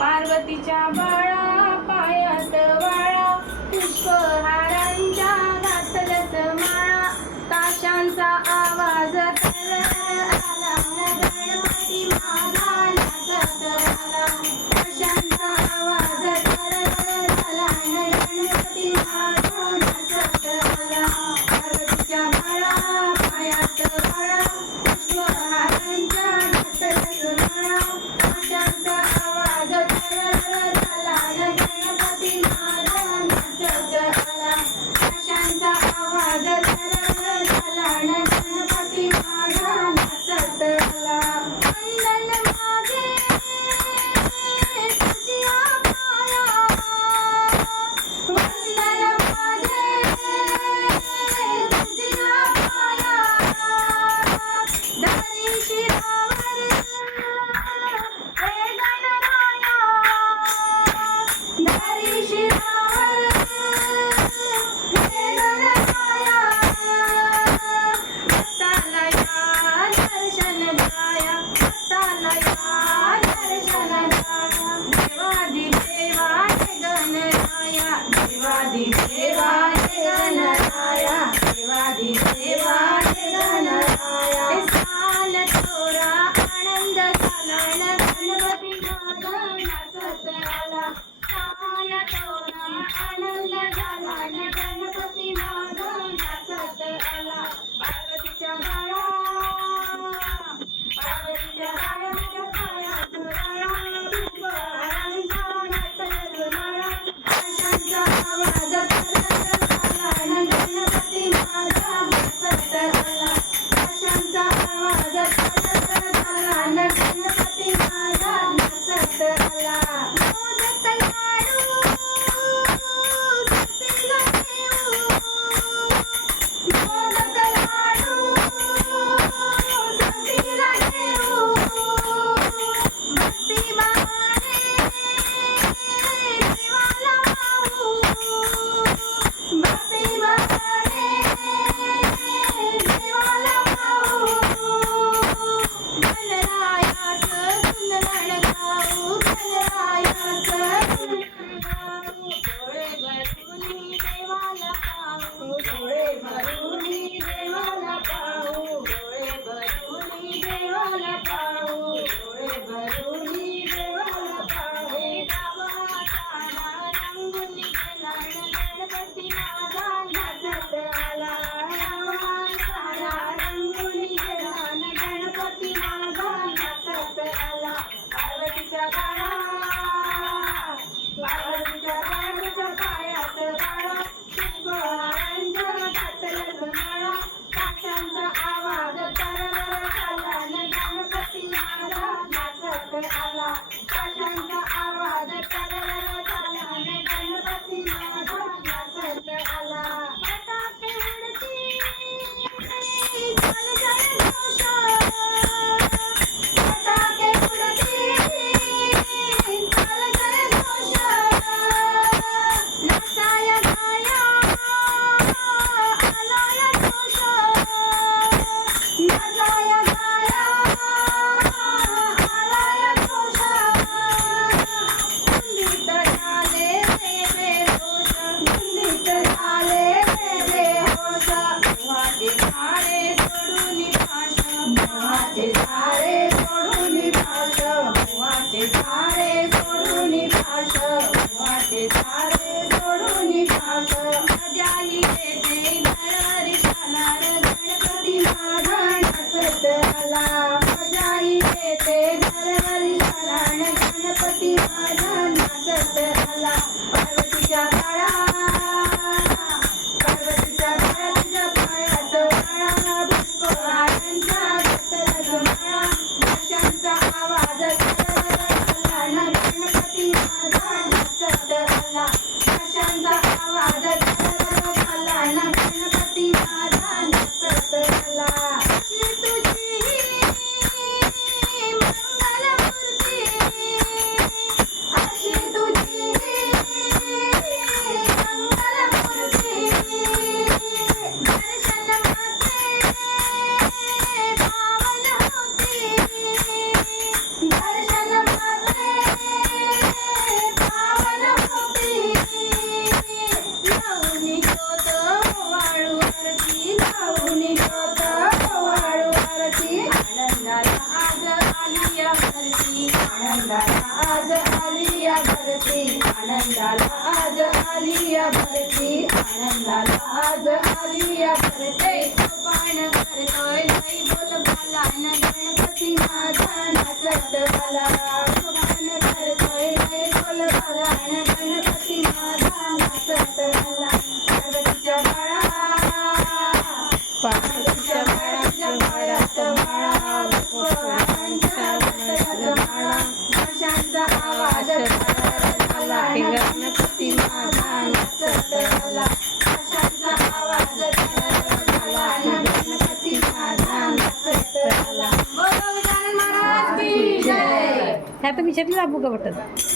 पार्वतीच्या बाळा भरती आज आली या भरती. आनंदाला आज आली या भरती. सोपान करतोय लई बोलबाला, न गणपती माझा नाचत मला सोपान करतोय लई बोलबाला, न गणपती माझा नाचत मला पार्वतीच्या बाळा पार्वतीच्या बाळाच्या बाळात भाषांचा आवाज़ आता मी शेती दाबू का बटन